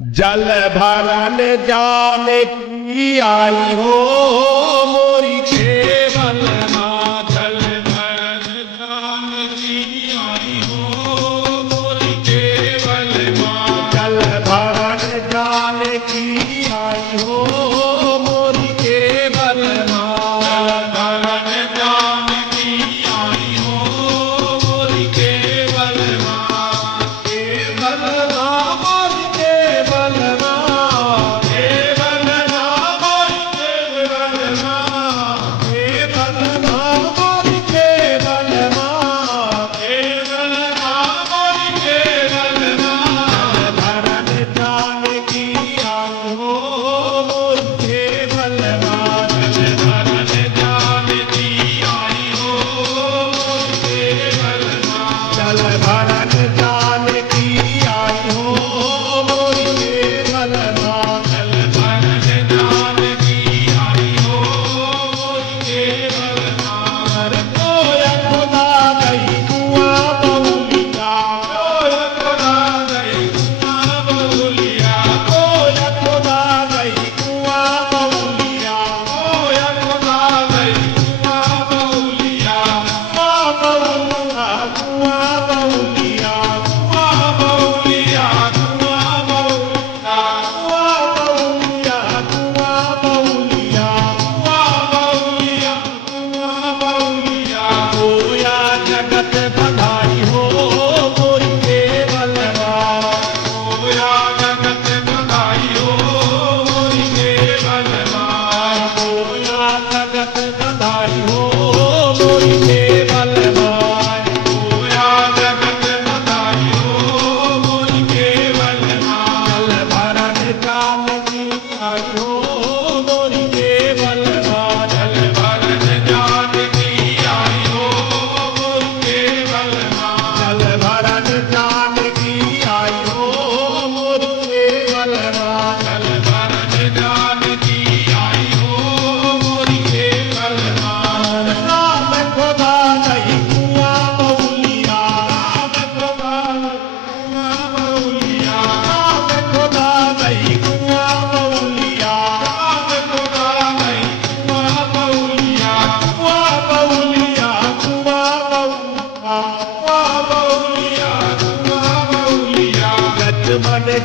जल भरन जाने की आई हो मोरी केवल माँ। जल भरन जाने की आई हो मोरी केवल माँ। जल भरन जाने की आई हो मोरी केवल माँ। जल भरन जाने की आई हो मोरी केवल माँ। केवल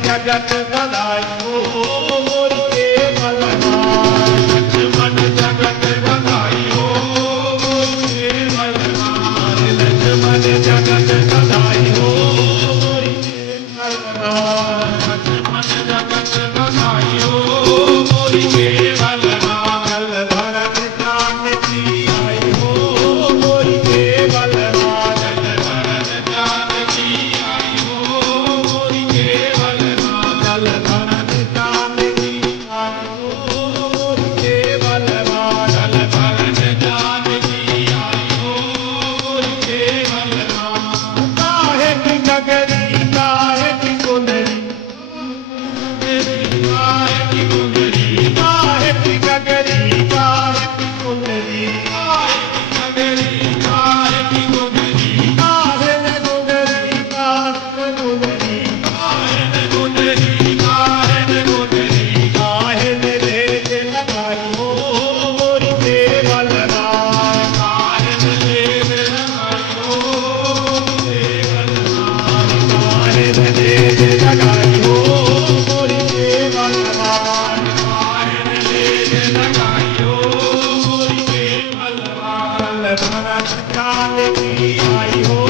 जगत बनाई हो मोरी केवल माँ। लक्ष्मण जगत बनाई हो मोरी केवल माँ। लक्ष्मण जगत बनाई हो मोरी केवल माँ। लक्ष्मण जगत बनाई हो मोरी केवल माँ। जल भरन जानकी आई हो मोरी केवल माँ। जल भरन जानकी आई हो मोरी केवल माँ। जल भरन जानकी आई हो मोरी केवल माँ। जल भरन जानकी आई हो मोरी केवल माँ। काहे की नगरी काहे की कुंदरी, काहे की कुंदरी, काहे की नगरी काहे की कुंदरी, काहे की नगरी काहे की कुंदरी, काहे न कुंदरी काहे न कुंदरी, काहे न कुंदरी काहे न कुंदरी, काहे न लेज लगाई हो मोरी केवल माँ। काहे न लेज लगाई हो केवल माँ। काहे न लेज लगाई हो मोरी केवल माँ। काहे न लेज लगाई हो मोरी केवल माँ। जल भरन जानकी आई हो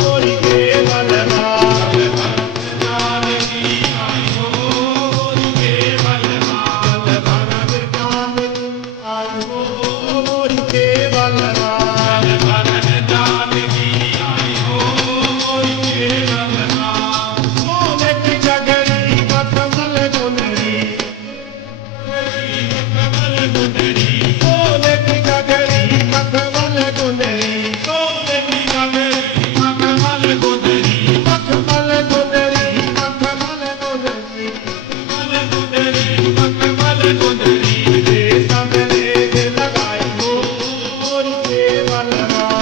मोरी केवल माँ। जल भरन जानकी आई हो मोरी केवल माँ। जल भरन जानकी आई हो मोरी केवल माँ। जल भरन जानकी आई हो मोरी केवल माँ। सोने की जगरी मखमल गुंदरी, मखमल गुंदरी, सोने की जगरी मखमल गुंदरी, सोने की जगरी मखमल गुंदरी, मखमल गुंदरी, मखमल गुंदरी, मखमल गुंदरी, मखमल गुंदरी, रेशम लेज लगाई हो मोरी केवल माँ।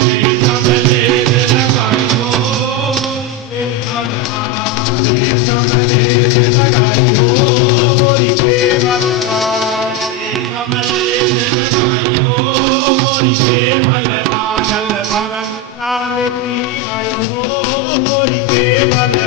रेशम लेज लगाई हो मोरी केवल माँ। रेशम लेज लगाई Happy